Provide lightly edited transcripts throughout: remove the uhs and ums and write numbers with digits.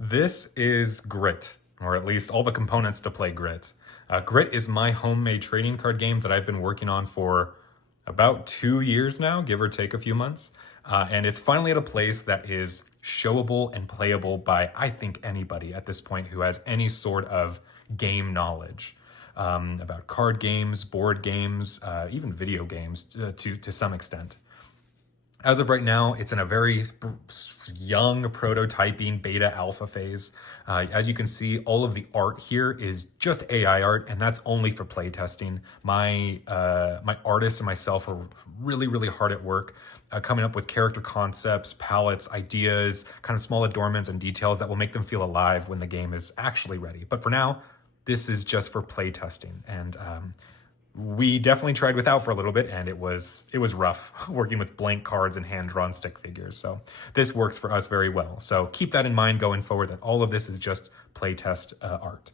This is Grit, or at least all the components to play Grit. Grit is my homemade trading card game that I've been working on for about 2 years now, give or take a few months. And it's finally at a place that is showable and playable by, I think, anybody at this point who has any sort of game knowledge about card games, board games, even video games to some extent. As of right now, it's in a very young prototyping beta alpha phase. As you can see, all of the art here is just AI art, and that's only for playtesting. My artist and myself are really hard at work coming up with character concepts, palettes, ideas, kind of small adornments and details that will make them feel alive when the game is actually ready. But for now, this is just for playtesting, and we definitely tried without for a little bit, and it was rough working with blank cards and hand-drawn stick figures. So this works for us very well. So keep that in mind going forward, that all of this is just playtest art.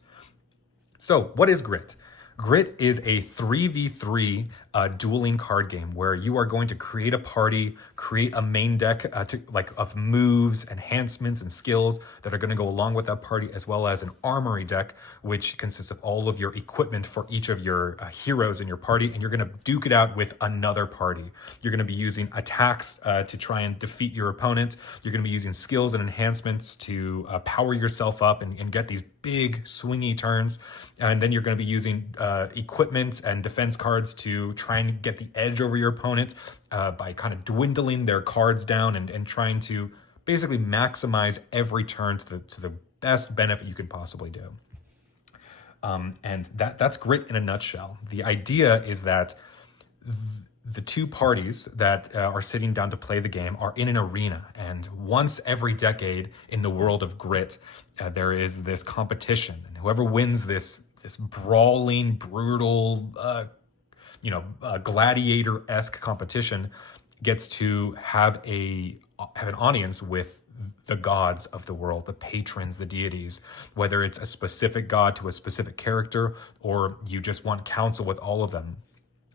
So what is Grit? Grit is a 3v3 dueling card game where you are going to create a party, create a main deck of moves, enhancements, and skills that are going to go along with that party, as well as an armory deck, which consists of all of your equipment for each of your heroes in your party, and you're going to duke it out with another party. You're going to be using attacks to try and defeat your opponent. You're going to be using skills and enhancements to power yourself up and get these big swingy turns. And then you're going to be using equipment and defense cards to try and get the edge over your opponent by kind of dwindling their cards down and trying to basically maximize every turn to the best benefit you could possibly do. And that's Grit in a nutshell. The idea is that the two parties that are sitting down to play the game are in an arena, and once every decade in the world of Grit, there is this competition, and whoever wins this brawling, brutal, gladiator-esque competition gets to have an audience with the gods of the world, the patrons, the deities, whether it's a specific god to a specific character, or you just want counsel with all of them.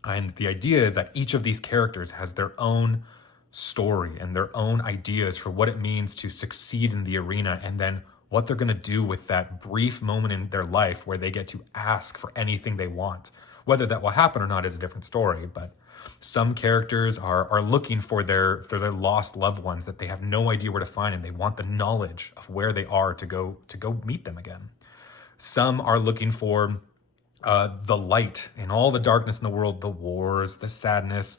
And the idea is that each of these characters has their own story and their own ideas for what it means to succeed in the arena, and then what they're going to do with that brief moment in their life where they get to ask for anything they want. Whether that will happen or not is a different story, but some characters are looking for their lost loved ones that they have no idea where to find, and they want the knowledge of where they are to go meet them again. Some are looking for the light in all the darkness in the world, the wars, the sadness,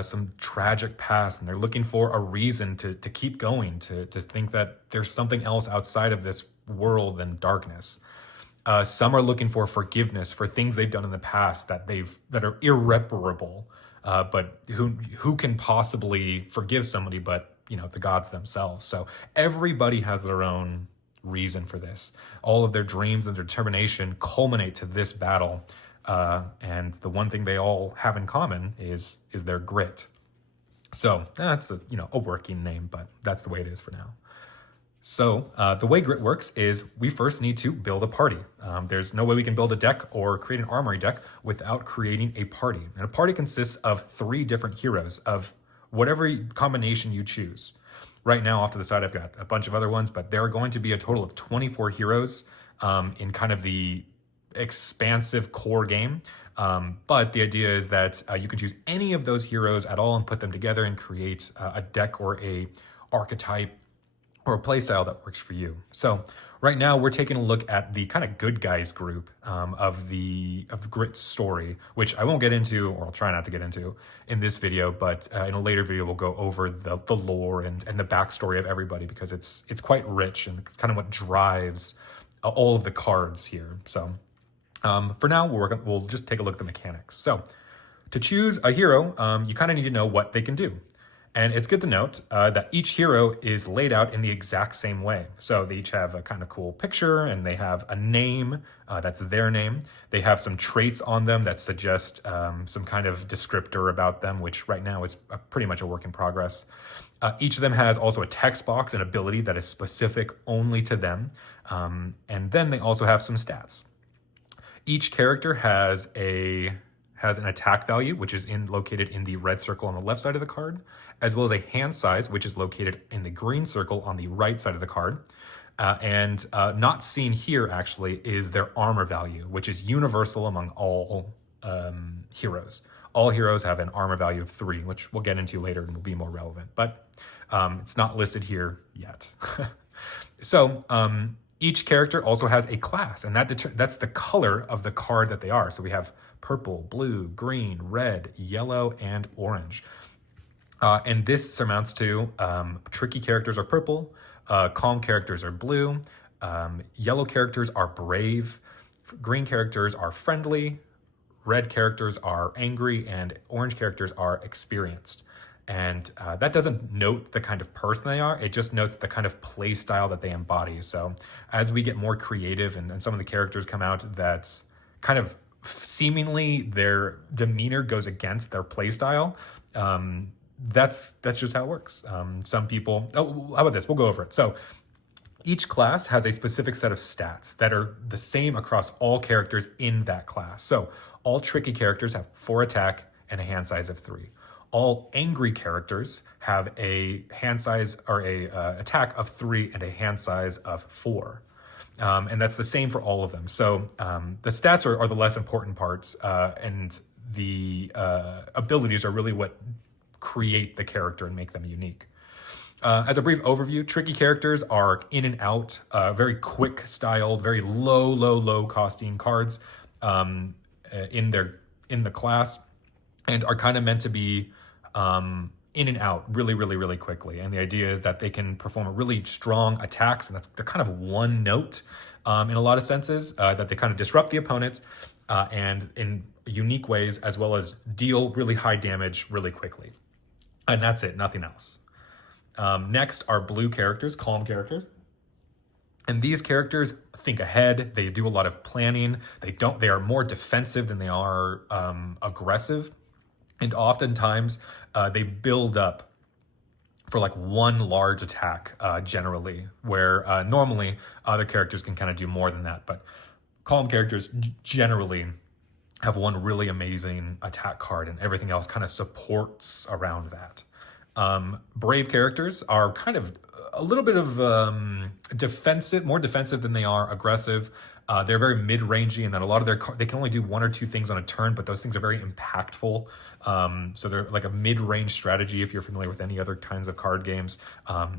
some tragic past, and they're looking for a reason to keep going, to think that there's something else outside of this world than darkness. Some are looking for forgiveness for things they've done in the past that are irreparable, but who can possibly forgive somebody but the gods themselves. So everybody has their own reason for this. All of their dreams and determination culminate to this battle, and the one thing they all have in common is their grit. So that's a working name, but that's the way it is for now. So the way Grit works is we first need to build a party. There's no way we can build a deck or create an armory deck without creating a party. And a party consists of 3 different heroes of whatever combination you choose. Right now, off to the side, I've got a bunch of other ones, but there are going to be a total of 24 heroes in kind of the expansive core game. But the idea is that you can choose any of those heroes at all and put them together and create a deck or a archetype or a playstyle that works for you. So right now we're taking a look at the kind of good guys group of Grit's story, which I won't get into, or I'll try not to get into in this video, but in a later video we'll go over the lore and the backstory of everybody, because it's quite rich and kind of what drives all of the cards here. So for now we'll just take a look at the mechanics. So to choose a hero, you kind of need to know what they can do. And it's good to note that each hero is laid out in the exact same way. So they each have a kind of cool picture, and they have a name that's their name. They have some traits on them that suggest some kind of descriptor about them, which right now is pretty much a work in progress. Each of them has also a text box and ability that is specific only to them. And then they also have some stats. Each character has an attack value, which is located in the red circle on the left side of the card, as well as a hand size, which is located in the green circle on the right side of the card. And not seen here, actually, is their armor value, which is universal among all heroes. All heroes have an armor value of 3, which we'll get into later and will be more relevant, but it's not listed here yet. So each character also has a class, and that's the color of the card that they are. So we have purple, blue, green, red, yellow, and orange. And this amounts to tricky characters are purple, calm characters are blue, yellow characters are brave, green characters are friendly, red characters are angry, and orange characters are experienced. And that doesn't note the kind of person they are, it just notes the kind of play style that they embody. So as we get more creative and some of the characters come out that kind of seemingly their demeanor goes against their play style, that's just how it works. Some people, how about this? We'll go over it. So each class has a specific set of stats that are the same across all characters in that class. So all tricky characters have 4 attack and a hand size of 3. All angry characters have a hand size or a attack of 3 and a hand size of 4. And that's the same for all of them. So the stats are the less important parts, and the abilities are really what create the character and make them unique. As a brief overview, tricky characters are in and out, very quick styled, very low costing cards in the class, and are kind of meant to be in and out really quickly. And the idea is that they can perform a really strong attacks, and they're kind of one note in a lot of senses, that they kind of disrupt the opponent and in unique ways, as well as deal really high damage really quickly. And that's it, nothing else. Next are blue characters, calm characters. And these characters think ahead, they do a lot of planning, they are more defensive than they are aggressive. And oftentimes they build up for like one large attack generally, where normally other characters can kind of do more than that. But calm characters generally have one really amazing attack card, and everything else kind of supports around that. Brave characters are kind of a little bit of defensive, more defensive than they are aggressive. They're very mid-rangey in that a lot of they can only do 1 or 2 things on a turn, but those things are very impactful. So they're like a mid-range strategy if you're familiar with any other kinds of card games.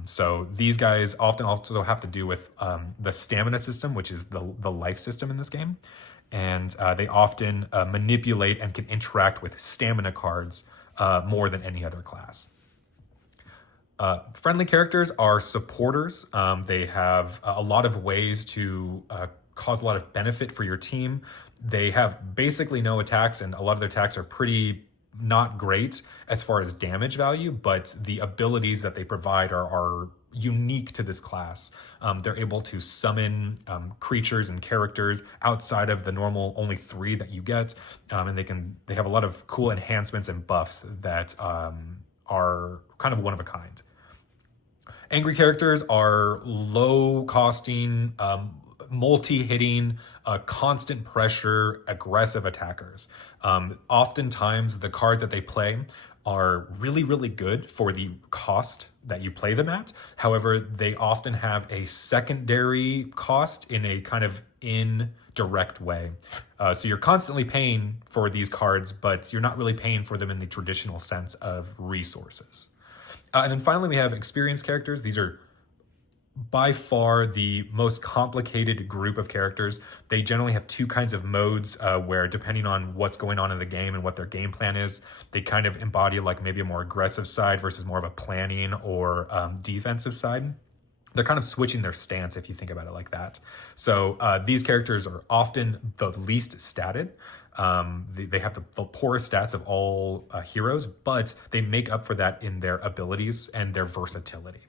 So these guys often also have to do with the stamina system, which is the life system in this game. And they often manipulate and can interact with stamina cards more than any other class. Friendly characters are supporters. They have a lot of ways to cause a lot of benefit for your team. They have basically no attacks, and a lot of their attacks are pretty not great as far as damage value, but the abilities that they provide are unique to this class. They're able to summon creatures and characters outside of the normal only 3 that you get, and they have a lot of cool enhancements and buffs that are kind of one of a kind. Angry characters are low costing, multi-hitting, constant pressure, aggressive attackers. Oftentimes the cards that they play are really good for the cost that you play them at. However, they often have a secondary cost in a kind of indirect way. So you're constantly paying for these cards, but you're not really paying for them in the traditional sense of resources. And then finally, we have experienced characters. These are by far the most complicated group of characters. They generally have 2 kinds of modes where, depending on what's going on in the game and what their game plan is, they kind of embody like maybe a more aggressive side versus more of a planning or defensive side. They're kind of switching their stance if you think about it like that. So these characters are often the least statted. They have the poorest stats of all heroes, but they make up for that in their abilities and their versatility.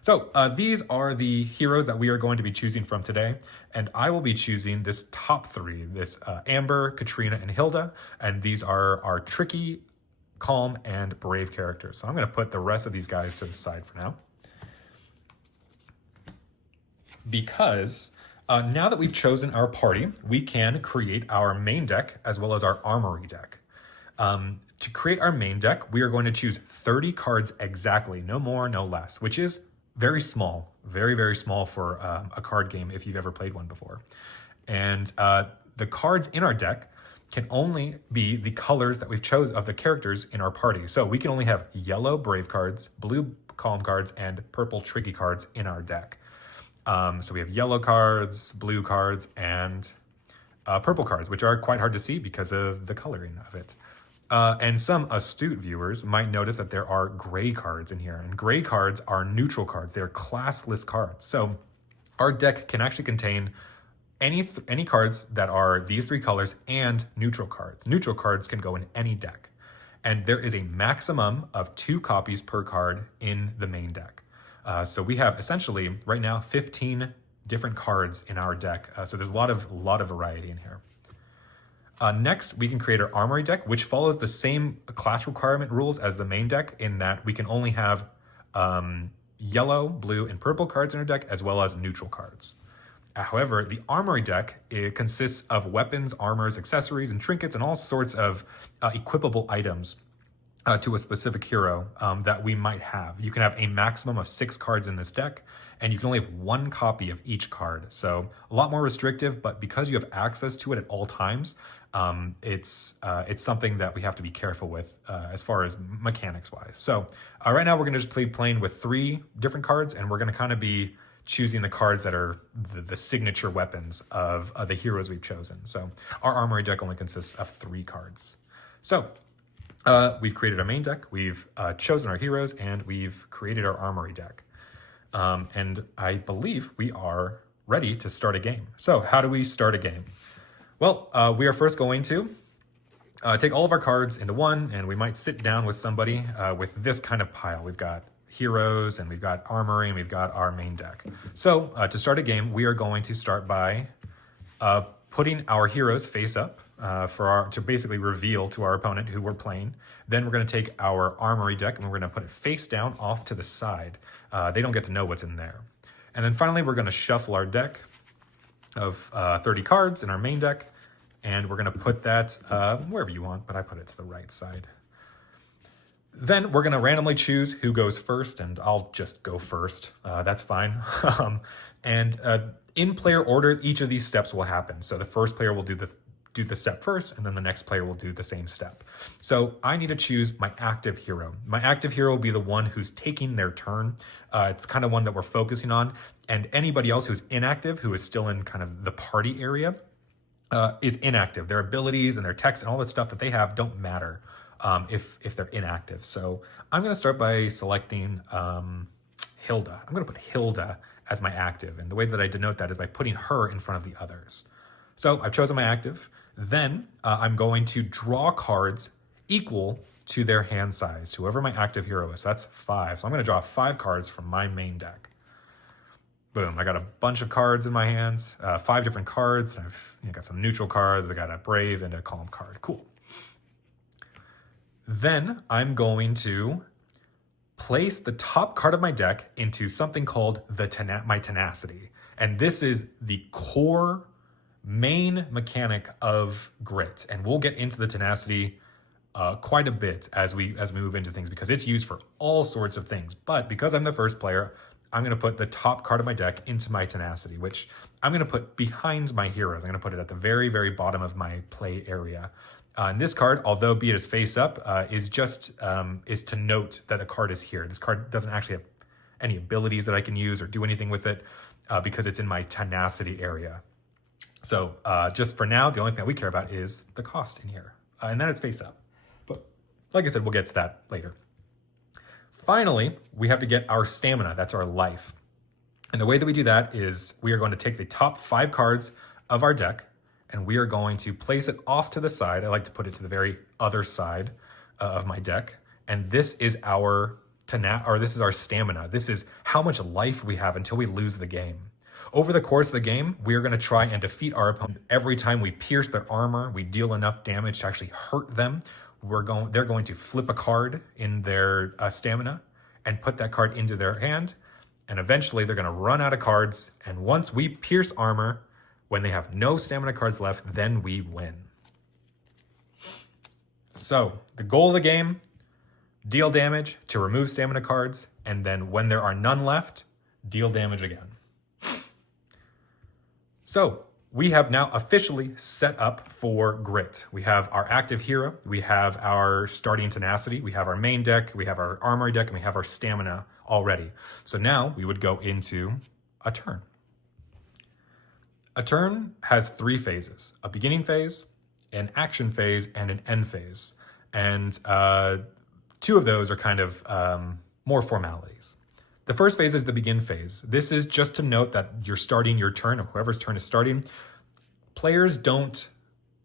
So these are the heroes that we are going to be choosing from today, and I will be choosing this top 3, this Amber, Katrina, and Hilda, and these are our tricky, calm, and brave characters. So I'm going to put the rest of these guys to the side for now, because now that we've chosen our party, we can create our main deck as well as our Armory deck. To create our main deck, we are going to choose 30 cards exactly, no more, no less, which is very small, very, very small for a card game if you've ever played one before. And the cards in our deck can only be the colors that we've chose of the characters in our party. So we can only have yellow Brave cards, blue Calm cards, and purple Tricky cards in our deck. So we have yellow cards, blue cards, and purple cards, which are quite hard to see because of the coloring of it. And some astute viewers might notice that there are gray cards in here, and gray cards are neutral cards. They're classless cards. So our deck can actually contain any cards that are these three colors and neutral cards. Neutral cards can go in any deck. And there is a maximum of 2 copies per card in the main deck. So we have essentially right now 15 different cards in our deck. So there's a lot of variety in here. Next, we can create our Armory deck, which follows the same class requirement rules as the main deck in that we can only have yellow, blue, and purple cards in our deck, as well as neutral cards. However, the Armory deck, it consists of weapons, armors, accessories, and trinkets, and all sorts of equipable items to a specific hero that we might have. You can have a maximum of 6 cards in this deck, and you can only have 1 copy of each card. So a lot more restrictive, but because you have access to it at all times, it's something that we have to be careful with as far as mechanics wise. So right now we're going to just be playing with 3 different cards, and we're going to kind of be choosing the cards that are the signature weapons of the heroes we've chosen. So our Armory deck only consists of 3 cards. So we've created our main deck, we've chosen our heroes, and we've created our Armory deck. And I believe we are ready to start a game. So how do we start a game? Well, we are first going to take all of our cards into one, and we might sit down with somebody with this kind of pile. We've got heroes, and we've got Armory, and we've got our main deck. So to start a game, we are going to start by putting our heroes face up to basically reveal to our opponent who we're playing. Then we're going to take our Armory deck, and we're going to put it face down off to the side. They don't get to know what's in there. And then finally, we're going to shuffle our deck of 30 cards in our main deck, and we're going to put that wherever you want, but I put it to the right side. Then we're going to randomly choose who goes first, and I'll just go first. That's fine. And in player order, each of these steps will happen. So the first player will do the step first, and then the next player will do the same step. So I need to choose my active hero. My active hero will be the one who's taking their turn. It's kind of one that we're focusing on. And anybody else who's inactive, who is still in kind of the party area, is inactive. Their abilities and their text and all the stuff that they have don't matter if they're inactive. So I'm going to start by selecting Hilda. I'm going to put Hilda as my active. And the way that I denote that is by putting her in front of the others. So I've chosen my active. Then I'm going to draw cards equal to their hand size, whoever my active hero is. So that's 5. So I'm going to draw 5 cards from my main deck. Boom, I got a bunch of cards in my hands, 5 different cards. I've got some neutral cards. I got a Brave and a Calm card. Cool. Then I'm going to place the top card of my deck into something called my Tenacity. And this is the core main mechanic of Grit. And we'll get into the Tenacity quite a bit as we move into things, because it's used for all sorts of things. But because I'm the first player, I'm going to put the top card of my deck into my Tenacity, which I'm going to put behind my heroes. I'm going to put it at the very, very bottom of my play area. And this card, although be it as face up, is to note that a card is here. This card doesn't actually have any abilities that I can use or do anything with it because it's in my Tenacity area. So just for now, the only thing that we care about is the cost in here. And then it's face up. But like I said, we'll get to that later. Finally, we have to get our stamina. That's our life. And the way that we do that is we are going to take the top 5 cards of our deck, and we are going to place it off to the side. I like to put it to the very other side of my deck. And this is our stamina. This is how much life we have until we lose the game. Over the course of the game, we are going to try and defeat our opponent. Every time we pierce their armor, we deal enough damage to actually hurt them. They're going to flip a card in their stamina and put that card into their hand. And eventually they're going to run out of cards. And once we pierce armor, when they have no stamina cards left, then we win. So the goal of the game, deal damage to remove stamina cards. And then when there are none left, deal damage again. So we have now officially set up for Grit. We have our active hero, we have our starting tenacity, we have our main deck, we have our armory deck, and we have our stamina already. So now we would go into a turn. A turn has 3 phases: a beginning phase, an action phase, and an end phase. And 2 of those are kind of more formalities. The first phase is the begin phase. This is just to note that you're starting your turn, or whoever's turn is starting. Players don't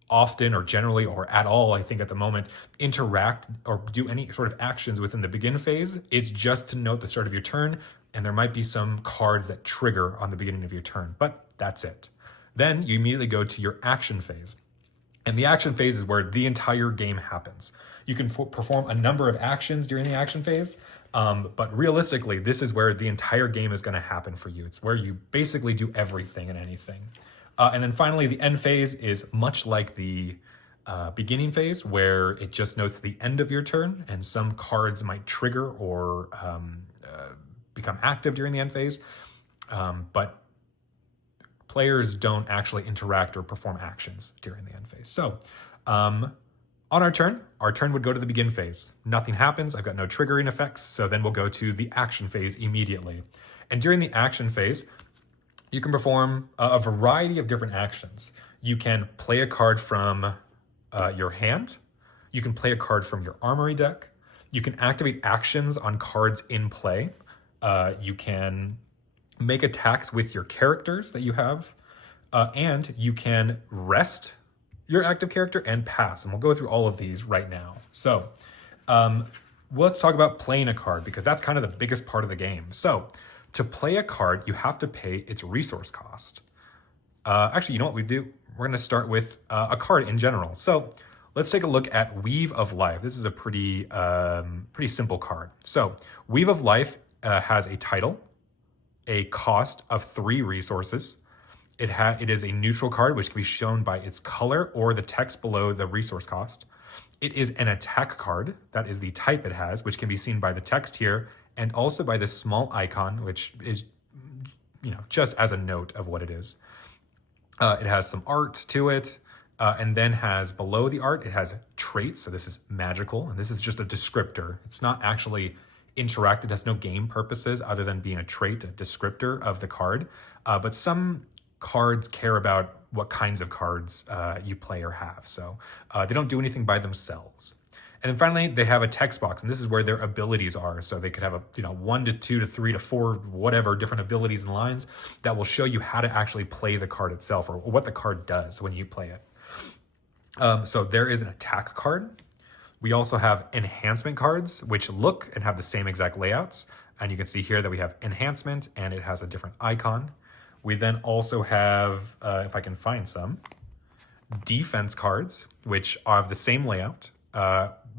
often or generally or at all, I think at the moment, interact or do any sort of actions within the begin phase. It's just to note the start of your turn, and there might be some cards that trigger on the beginning of your turn, but that's it. Then you immediately go to your action phase. And the action phase is where the entire game happens. You can perform a number of actions during the action phase, but realistically, this is where the entire game is going to happen for you. It's where you basically do everything and anything. And then finally, the end phase is much like the beginning phase, where it just notes the end of your turn, and some cards might trigger or become active during the end phase. But players don't actually interact or perform actions during the end phase. So on our turn would go to the begin phase. Nothing happens. I've got no triggering effects. So then we'll go to the action phase immediately. And during the action phase, you can perform a variety of different actions. You can play a card from your hand. You can play a card from your armory deck. You can activate actions on cards in play. You can make attacks with your characters that you have, and you can rest your active character and pass. And we'll go through all of these right now. So let's talk about playing a card, because that's kind of the biggest part of the game. So to play a card, you have to pay its resource cost. Actually, you know what we do? We're going to start with a card in general. So let's take a look at Weave of Life. This is a pretty simple card. So Weave of Life has a title, a cost of 3 resources. It is a neutral card, which can be shown by its color or the text below the resource cost. It is an attack card. That is the type it has, which can be seen by the text here, and also by this small icon, which is, just as a note of what it is. It has some art to it, and then has below the art, it has traits. So this is magical, and this is just a descriptor. It's not actually interactive. It has no game purposes other than being a trait, a descriptor of the card. But some cards care about what kinds of cards you play or have. So they don't do anything by themselves. And then finally, they have a text box, and this is where their abilities are. So they could have 1 to 2 to 3 to 4, whatever different abilities and lines that will show you how to actually play the card itself, or what the card does when you play it. So there is an attack card. We also have enhancement cards, which look and have the same exact layouts. And you can see here that we have enhancement, and it has a different icon. We then also have, if I can find some, defense cards, which are of the same layout.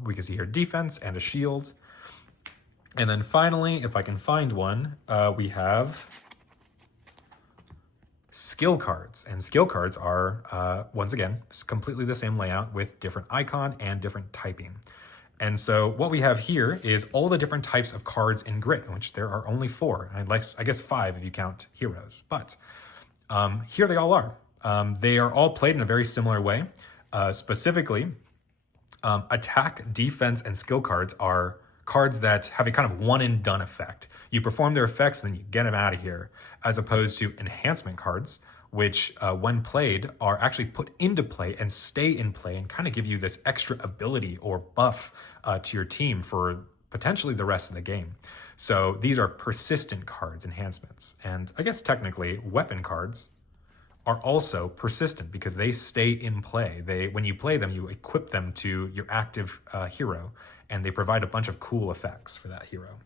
We can see here defense and a shield. And then finally, if I can find one, we have skill cards. And skill cards are, once again, completely the same layout with different icon and different typing. And so what we have here is all the different types of cards in Grit, which there are only 4. I guess 5 if you count heroes. But here they all are. They are all played in a very similar way. Specifically, attack, defense, and skill cards are cards that have a kind of one and done effect. You perform their effects, then you get them out of here, as opposed to enhancement cards, which when played are actually put into play and stay in play and kind of give you this extra ability or buff to your team for potentially the rest of the game. So these are persistent cards, enhancements. And I guess technically weapon cards are also persistent because they stay in play. When you play them, you equip them to your active hero, and they provide a bunch of cool effects for that hero.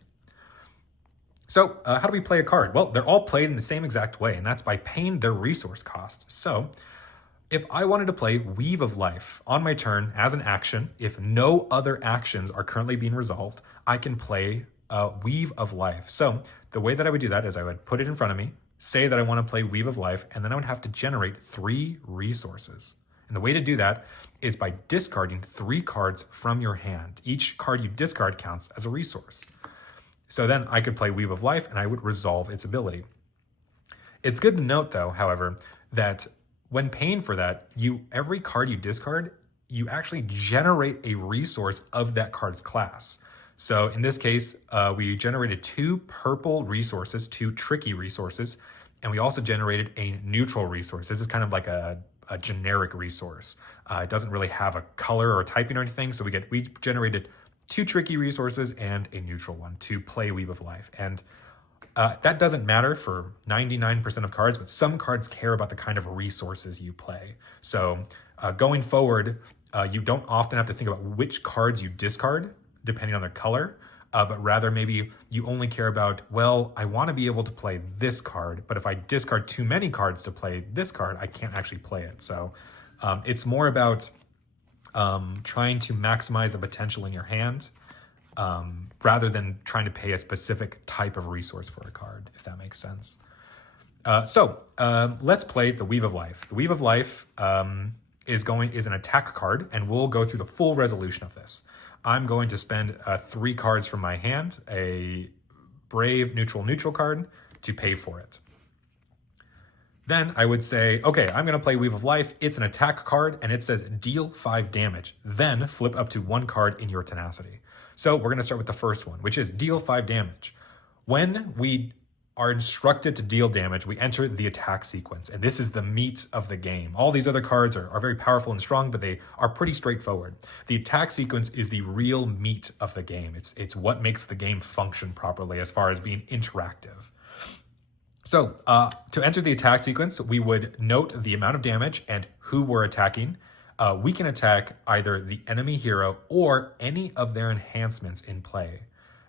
So how do we play a card? Well, they're all played in the same exact way, and that's by paying their resource cost. So if I wanted to play Weave of Life on my turn as an action, if no other actions are currently being resolved, I can play Weave of Life. So the way that I would do that is I would put it in front of me, say that I want to play Weave of Life, and then I would have to generate 3 resources. And the way to do that is by discarding 3 cards from your hand. Each card you discard counts as a resource. So then I could play Weave of Life and I would resolve its ability. It's good to note though, however, that when paying for that, every card you discard, you actually generate a resource of that card's class. So in this case, we generated 2 purple resources, 2 tricky resources, and we also generated a neutral resource. This is kind of like a generic resource. It doesn't really have a color or typing or anything, so we generated 2 tricky resources and a neutral one to play Weave of Life. And that doesn't matter for 99% of cards, but some cards care about the kind of resources you play. So going forward, you don't often have to think about which cards you discard, depending on their color, but rather maybe you only care about, well, I want to be able to play this card, but if I discard too many cards to play this card, I can't actually play it. So it's more about trying to maximize the potential in your hand, rather than trying to pay a specific type of resource for a card, if that makes sense. So let's play the Weave of Life. The Weave of Life is an attack card, and we'll go through the full resolution of this. I'm going to spend 3 cards from my hand, a Brave neutral card, to pay for it. Then I would say, okay, I'm going to play Weave of Life. It's an attack card, and it says deal 5 damage. Then flip up to 1 card in your tenacity. So we're going to start with the first one, which is deal 5 damage. When we are instructed to deal damage, we enter the attack sequence, and this is the meat of the game. All these other cards are very powerful and strong, but they are pretty straightforward. The attack sequence is the real meat of the game. It's what makes the game function properly as far as being interactive. So to enter the attack sequence, we would note the amount of damage and who we're attacking. We can attack either the enemy hero or any of their enhancements in play,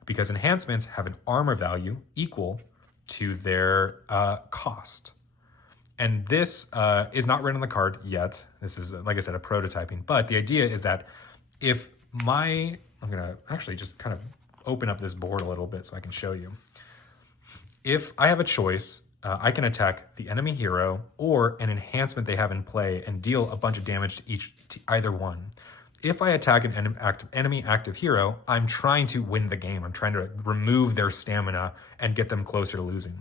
because enhancements have an armor value equal to their cost. And this is not written on the card yet. This is, like I said, a prototyping. But the idea is that I'm going to actually just kind of open up this board a little bit so I can show you. If I have a choice, I can attack the enemy hero or an enhancement they have in play and deal a bunch of damage to either one. If I attack an enemy active hero, I'm trying to win the game. I'm trying to remove their stamina and get them closer to losing.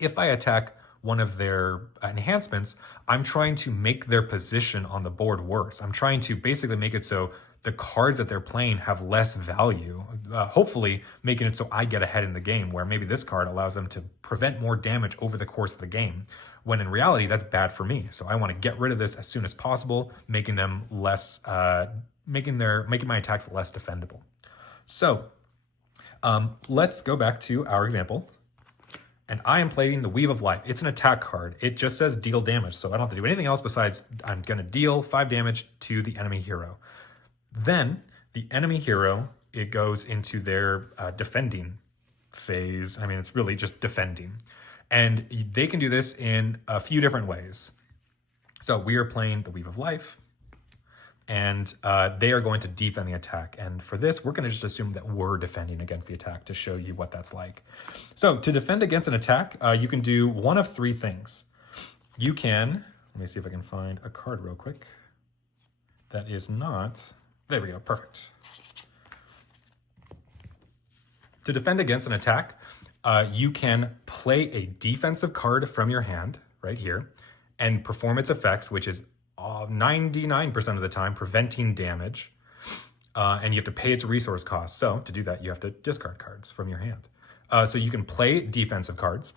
If I attack one of their enhancements, I'm trying to make their position on the board worse. I'm trying to basically make it so the cards that they're playing have less value, hopefully making it so I get ahead in the game, where maybe this card allows them to prevent more damage over the course of the game, when in reality that's bad for me. So I want to get rid of this as soon as possible, making them less, making my attacks less defendable. So let's go back to our example. And I am playing the Weave of Life. It's an attack card. It just says deal damage, so I don't have to do anything else besides I'm going to deal 5 damage to the enemy hero. Then the enemy hero, it goes into their defending phase. I mean, it's really just defending. And they can do this in a few different ways. So we are playing the Weave of Life, and they are going to defend the attack. And for this, we're going to just assume that we're defending against the attack to show you what that's like. So to defend against an attack, you can do one of 3 things. You can, let me see if I can find a card real quick. That is not, there we go, perfect. To defend against an attack, you can play a defensive card from your hand right here and perform its effects, which is 99% of the time preventing damage, and you have to pay its resource cost. So to do that, you have to discard cards from your hand. So you can play defensive cards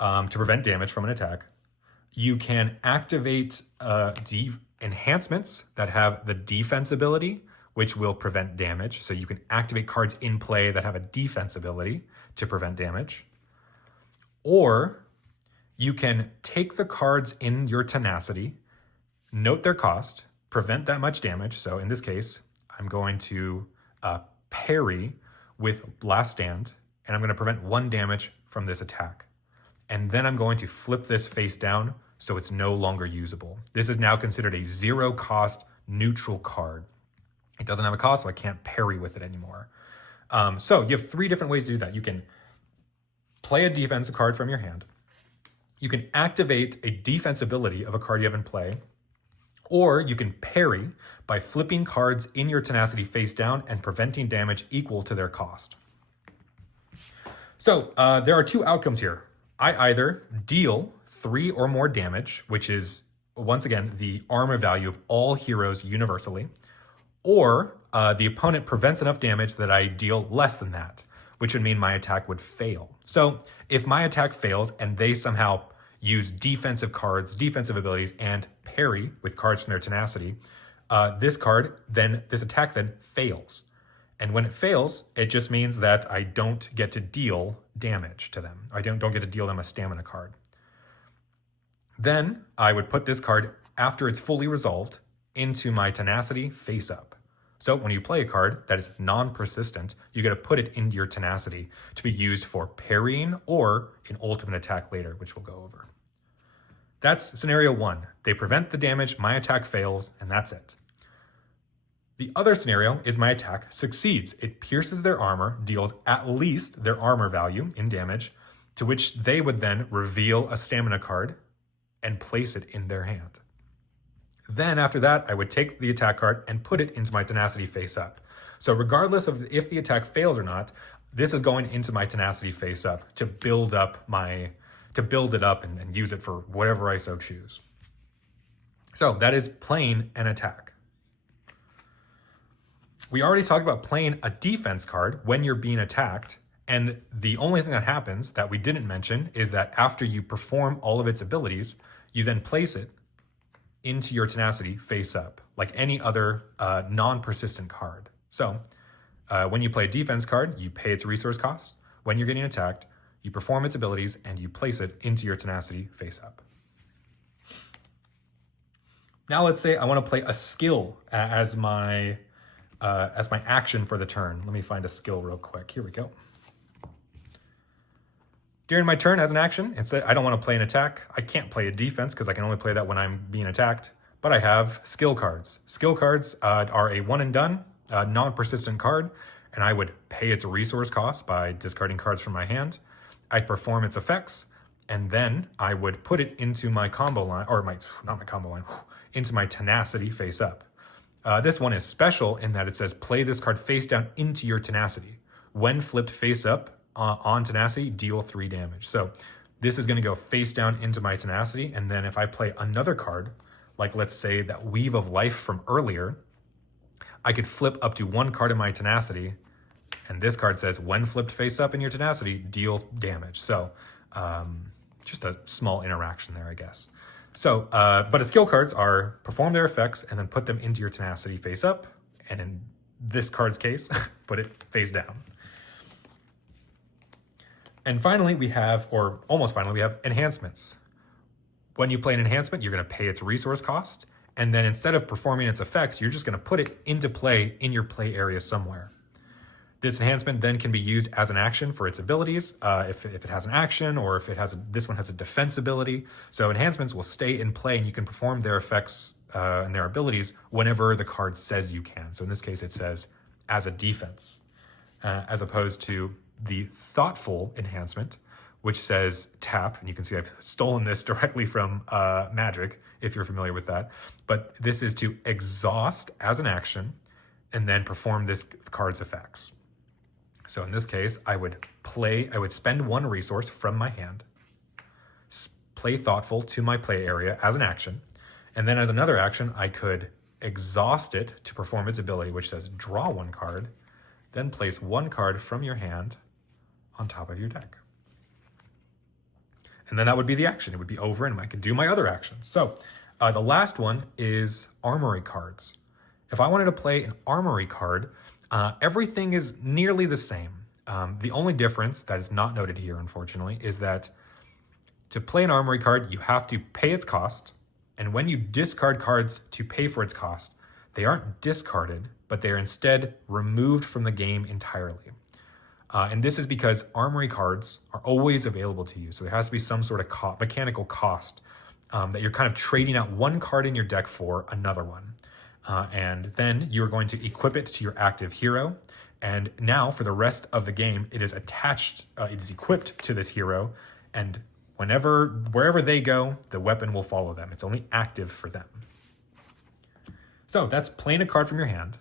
to prevent damage from an attack. You can activate enhancements that have the defense ability, which will prevent damage. So you can activate cards in play that have a defense ability to prevent damage. Or you can take the cards in your tenacity, note their cost, prevent that much damage. So in this case, I'm going to parry with Last Stand, and I'm going to prevent 1 damage from this attack. And then I'm going to flip this face down so it's no longer usable. This is now considered a 0 cost neutral card. It doesn't have a cost, so I can't parry with it anymore. So you have 3 different ways to do that. You can play a defensive card from your hand. You can activate a defense ability of a card you have in play, or you can parry by flipping cards in your tenacity face down and preventing damage equal to their cost. So there are two outcomes here. I either deal 3 or more damage, which is, once again, the armor value of all heroes universally, or the opponent prevents enough damage that I deal less than that, which would mean my attack would fail. So if my attack fails and they somehow use defensive cards, defensive abilities, and parry with cards from their tenacity, this attack then fails. And when it fails, it just means that I don't get to deal damage to them. I don't get to deal them a stamina card. Then I would put this card, after it's fully resolved, into my tenacity face up. So when you play a card that is non-persistent, you get to put it into your tenacity to be used for parrying or an ultimate attack later, which we'll go over. That's scenario 1. They prevent the damage, my attack fails, and that's it. The other scenario is my attack succeeds. It pierces their armor, deals at least their armor value in damage, to which they would then reveal a stamina card and place it in their hand. Then after that, I would take the attack card and put it into my tenacity face up. So regardless of if the attack failed or not, this is going into my tenacity face up to build it up and use it for whatever I so choose. So that is playing an attack. We already talked about playing a defense card when you're being attacked, and the only thing that happens that we didn't mention is that after you perform all of its abilities, you then place it into your tenacity face up, like any other non-persistent card. So when you play a defense card, you pay its resource cost. When you're getting attacked, you perform its abilities and you place it into your tenacity face up. Now let's say I want to play a skill as my action for the turn. Let me find a skill real quick. Here we go. During my turn as an action, instead, I don't want to play an attack. I can't play a defense because I can only play that when I'm being attacked, but I have skill cards. Skill cards are a one and done, non-persistent card, and I would pay its resource cost by discarding cards from my hand. I'd perform its effects, and then I would put it into my combo line, or not my combo line, into my tenacity face up. This one is special in that it says play this card face down into your tenacity. When flipped face up on tenacity, deal 3 damage. So this is going to go face down into my tenacity, and then if I play another card, like let's say that Weave of Life from earlier, I could flip up to 1 card in my tenacity, and this card says when flipped face up in your tenacity, deal damage. So just a small interaction there, I guess. So, but the skill cards are perform their effects and then put them into your tenacity face up, and in this card's case, put it face down. And finally, we have enhancements. When you play an enhancement, you're going to pay its resource cost, and then instead of performing its effects, you're just going to put it into play in your play area somewhere. This enhancement then can be used as an action for its abilities, if it has an action, or if this one has a defense ability. So enhancements will stay in play, and you can perform their effects and their abilities whenever the card says you can. So in this case, it says as a defense, as opposed to the thoughtful enhancement, which says tap. And you can see I've stolen this directly from Magic, if you're familiar with that. But this is to exhaust as an action and then perform this card's effects. So in this case, I would spend 1 resource from my hand, play thoughtful to my play area as an action, and then as another action, I could exhaust it to perform its ability, which says draw 1 card, then place 1 card from your hand on top of your deck. And then that would be the action. It would be over, and I could do my other actions. So the last one is Armory cards. If I wanted to play an Armory card, everything is nearly the same. The only difference that is not noted here, unfortunately, is that to play an Armory card, you have to pay its cost. And when you discard cards to pay for its cost, they aren't discarded, but they are instead removed from the game entirely. And this is because Armory cards are always available to you. So there has to be some sort of mechanical cost that you're kind of trading out 1 card in your deck for another one. And then you're going to equip it to your active hero. And now for the rest of the game, it is attached, it is equipped to this hero. And wherever they go, the weapon will follow them. It's only active for them. So that's playing a card from your hand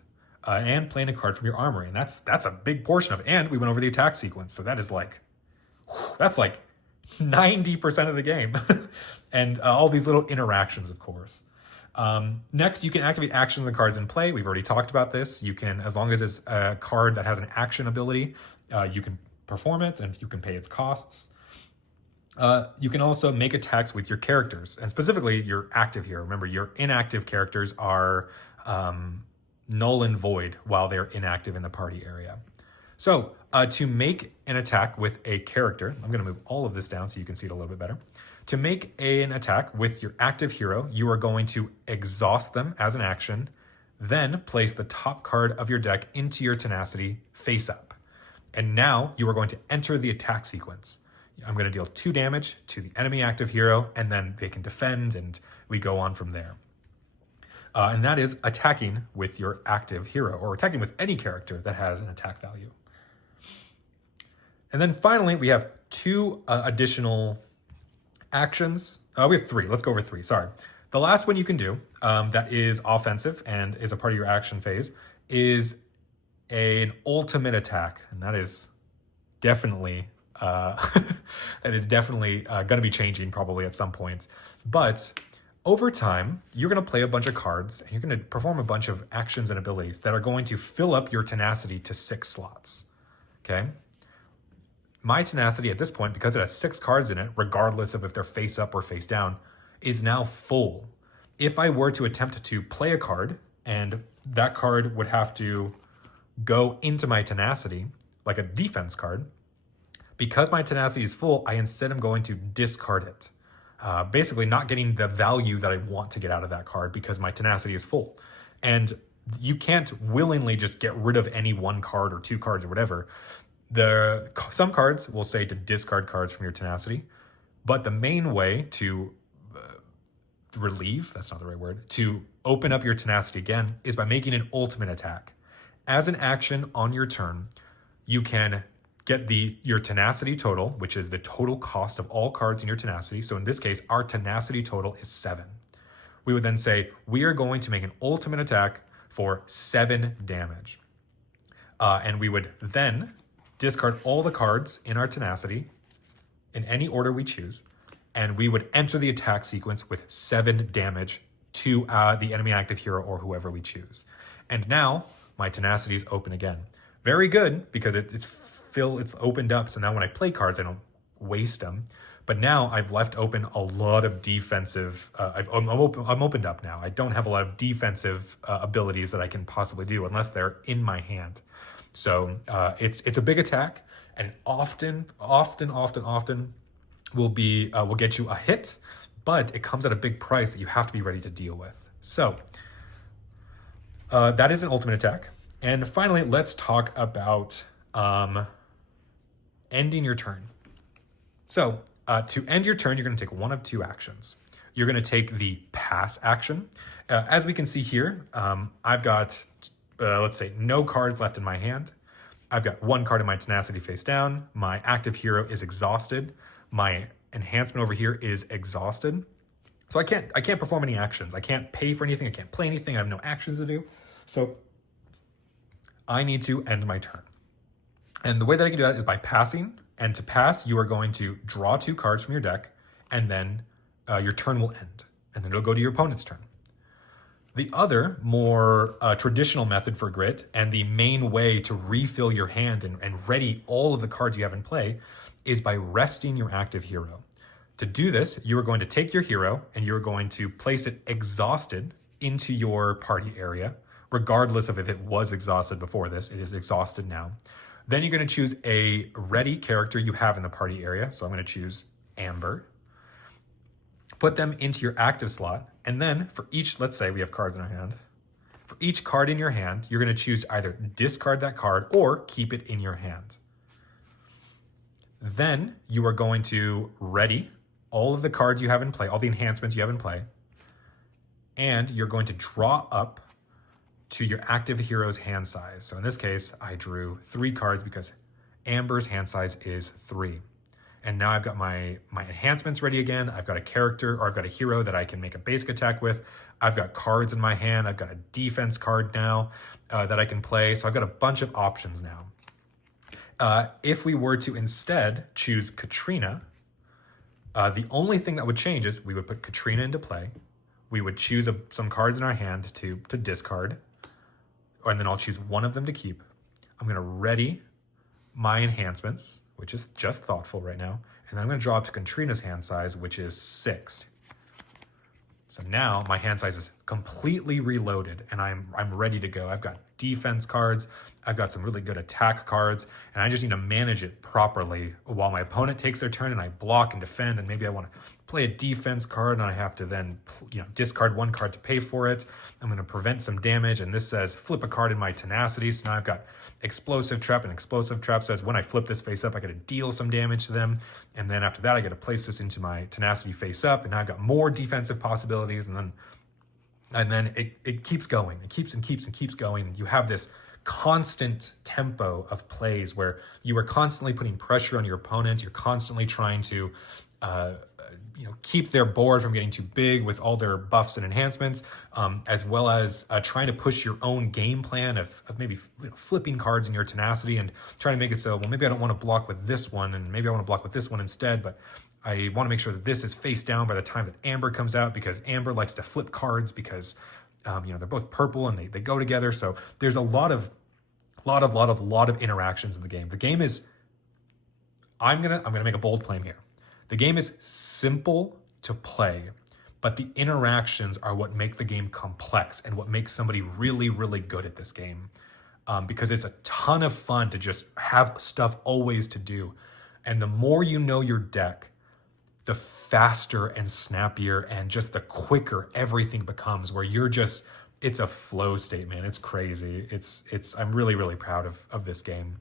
and playing a card from your armory. And that's a big portion of it. And we went over the attack sequence. So that is like That's like 90% of the game. And all these little interactions, of course. Next, you can activate actions and cards in play. We've already talked about this. You can, as long as it's a card that has an action ability, you can perform it and you can pay its costs. You can also make attacks with your characters, and specifically your active hero. Remember, your inactive characters are null and void while they're inactive in the party area. So to make an attack with a character, I'm going to move all of this down so you can see it a little bit better. To make an attack with your active hero, you are going to exhaust them as an action, then place the top card of your deck into your tenacity face up. And now you are going to enter the attack sequence. I'm going to deal 2 damage to the enemy active hero, and then they can defend, and we go on from there. And that is attacking with your active hero, or attacking with any character that has an attack value. And then finally, we have 2 additional actions. We have 3. Let's go over 3. Sorry. The last one you can do that is offensive and is a part of your action phase is an ultimate attack, and that is definitely going to be changing probably at some point. But over time, you're going to play a bunch of cards and you're going to perform a bunch of actions and abilities that are going to fill up your tenacity to 6 slots. Okay. My tenacity at this point, because it has 6 cards in it, regardless of if they're face up or face down, is now full. If I were to attempt to play a card and that card would have to go into my tenacity, like a defense card, because my tenacity is full, I instead am going to discard it. Basically not getting the value that I want to get out of that card because my tenacity is full. And you can't willingly just get rid of any 1 card or 2 cards or whatever. Some cards will say to discard cards from your tenacity, but the main way to relieve, that's not the right word, to open up your tenacity again is by making an ultimate attack. As an action on your turn, you can get your tenacity total, which is the total cost of all cards in your tenacity. So in this case, our tenacity total is 7. We would then say, we are going to make an ultimate attack for 7 damage. And we would then discard all the cards in our tenacity in any order we choose, and we would enter the attack sequence with 7 damage to the enemy active hero or whoever we choose. And now my tenacity is open again. Very good, because it's opened up, so now when I play cards, I don't waste them. But now I've left open a lot of defensive, I'm opened up now. I don't have a lot of defensive abilities that I can possibly do unless they're in my hand. So it's a big attack, and it often will get you a hit, but it comes at a big price that you have to be ready to deal with. So that is an ultimate attack. And finally, let's talk about ending your turn. So to end your turn, you're going to take one of 2 actions. You're going to take the pass action. As we can see here, I've got, let's say, no cards left in my hand. I've got 1 card in my tenacity face down. My active hero is exhausted. My enhancement over here is exhausted. So I can't perform any actions. I can't pay for anything. I can't play anything. I have no actions to do. So I need to end my turn. And the way that I can do that is by passing. And to pass, you are going to draw 2 cards from your deck, and then your turn will end. And then it'll go to your opponent's turn. The other, more traditional method for grit, and the main way to refill your hand and ready all of the cards you have in play, is by resting your active hero. To do this, you are going to take your hero, and you're going to place it exhausted into your party area, regardless of if it was exhausted before this. It is exhausted now. Then you're going to choose a ready character you have in the party area. So I'm going to choose Amber. Put them into your active slot. And then for each, let's say we have cards in our hand. For each card in your hand, you're going to choose to either discard that card or keep it in your hand. Then you are going to ready all of the cards you have in play, all the enhancements you have in play. And you're going to draw up to your active hero's hand size. So in this case, I drew 3 cards because Amber's hand size is 3. And now I've got my enhancements ready again. I've got a character, or I've got a hero that I can make a basic attack with. I've got cards in my hand. I've got a defense card now that I can play. So I've got a bunch of options now. If we were to instead choose Katrina, the only thing that would change is we would put Katrina into play. We would choose some cards in our hand to discard, and then I'll choose one of them to keep. I'm going to ready my enhancements, which is just thoughtful right now, and then I'm going to draw up to Katrina's hand size, which is 6. So now my hand size is completely reloaded and I'm ready to go. I've got defense cards, I've got some really good attack cards, and I just need to manage it properly while my opponent takes their turn and I block and defend, and maybe I want to play a defense card and I have to then discard one card to pay for it. I'm going to prevent some damage, and this says flip a card in my tenacity. So now I've got explosive trap, and explosive trap says when I flip this face up I get to deal some damage to them, and then after that I get to place this into my tenacity face up, and now I've got more defensive possibilities, and then it keeps going. It keeps and keeps and keeps going. You have this constant tempo of plays where you are constantly putting pressure on your opponent. You're constantly trying to keep their board from getting too big with all their buffs and enhancements, as well as trying to push your own game plan of maybe flipping cards in your tenacity and trying to make it so, well, maybe I don't want to block with this one, and maybe I want to block with this one instead, but I want to make sure that this is face down by the time that Amber comes out, because Amber likes to flip cards because they're both purple and they go together. So there's a lot of interactions in the game. The game is, I'm gonna make a bold claim here. The game is simple to play, but the interactions are what make the game complex and what makes somebody really, really good at this game. Because it's a ton of fun to just have stuff always to do. And the more you know your deck, the faster and snappier and just the quicker everything becomes, where it's a flow state, man. It's crazy. I'm really, really proud of this game.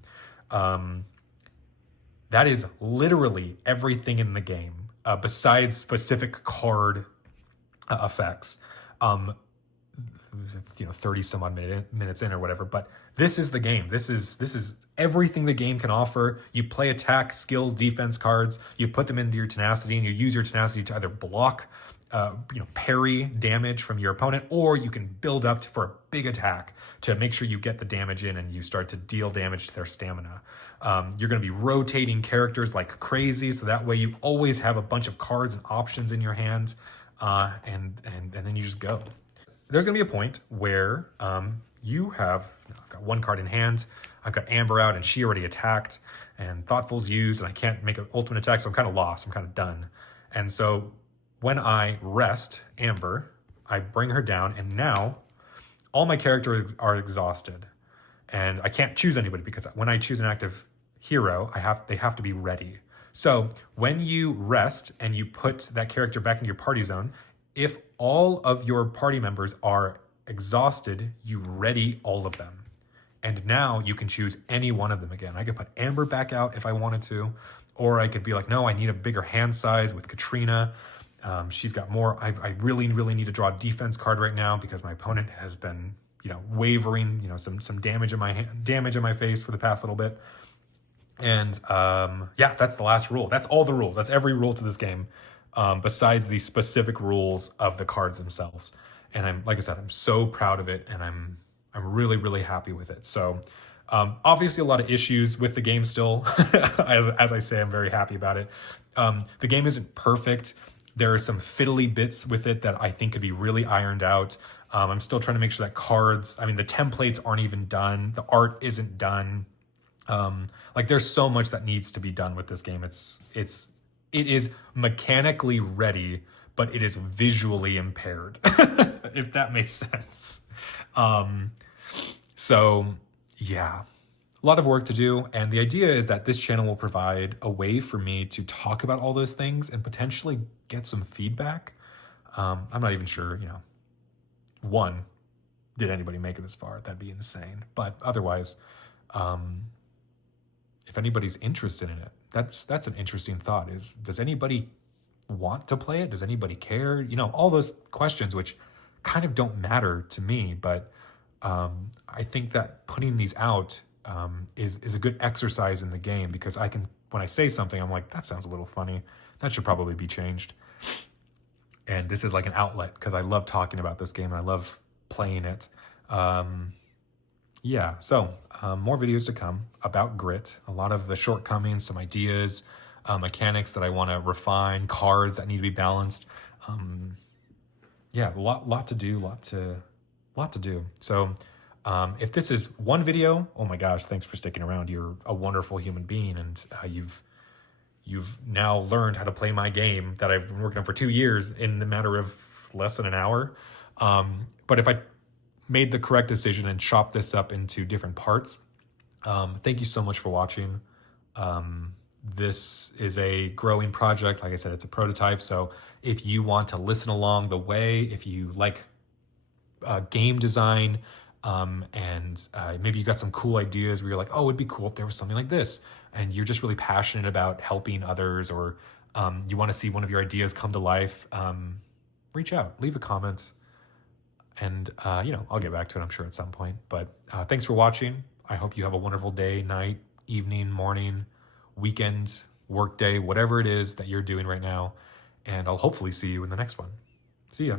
That is literally everything in the game, besides specific card effects. It's 30 some odd minutes in or whatever, but this is the game. This is everything the game can offer. You play attack, skill, defense cards, you put them into your tenacity, and you use your tenacity to either block parry damage from your opponent, or you can build up for a big attack to make sure you get the damage in and you start to deal damage to their stamina. You're going to be rotating characters like crazy, so that way you always have a bunch of cards and options in your hand, and then you just go. There's going to be a point where I've got one card in hand, I've got Amber out and she already attacked, and Thoughtful's used and I can't make an ultimate attack, so I'm kind of lost, I'm kind of done. And so when I rest Amber, I bring her down, and now all my characters are exhausted and I can't choose anybody, because when I choose an active hero, they have to be ready. So when you rest and you put that character back into your party zone, if all of your party members are exhausted, you ready all of them. And now you can choose any one of them again. I could put Amber back out if I wanted to, or I could be like, no, I need a bigger hand size with Katrina. She's got more. I really, really need to draw a defense card right now because my opponent has been, wavering, some damage in my face for the past little bit. And that's the last rule. That's all the rules. That's every rule to this game, besides the specific rules of the cards themselves. And like I said, I'm so proud of it, and I'm really, really happy with it. So obviously a lot of issues with the game still. as I say, I'm very happy about it. The game isn't perfect. There are some fiddly bits with it that I think could be really ironed out. I'm still trying to make sure that the templates aren't even done. The art isn't done. There's so much that needs to be done with this game. It is mechanically ready, but it is visually impaired, if that makes sense. So yeah, a lot of work to do. And the idea is that this channel will provide a way for me to talk about all those things and potentially get some feedback. I'm not even sure, one, did anybody make it this far? That'd be insane. But otherwise, if anybody's interested in it, that's an interesting thought. Does anybody want to play it? Does anybody care? All those questions, which kind of don't matter to me, but I think that putting these out is a good exercise in the game, because when I say something, I'm like, that sounds a little funny. That should probably be changed. And this is like an outlet, because I love talking about this game and I love playing it. Yeah, so more videos to come about grit, a lot of the shortcomings, some ideas, mechanics that I want to refine, cards that need to be balanced. Um, yeah, lot to do, lot to do. So if this is one video, oh my gosh, thanks for sticking around. You're a wonderful human being, and you've now learned how to play my game that I've been working on for 2 years in the matter of less than an hour. But if I made the correct decision and chopped this up into different parts, thank you so much for watching. This is a growing project. Like I said, it's a prototype. So if you want to listen along the way, if you like game design, and maybe you got some cool ideas where you're like, oh, it'd be cool if there was something like this, and you're just really passionate about helping others, or you want to see one of your ideas come to life, reach out, leave a comment, and I'll get back to it, I'm sure, at some point. But thanks for watching. I hope you have a wonderful day, night, evening, morning, weekend, work day, whatever it is that you're doing right now, and I'll hopefully see you in the next one. See ya.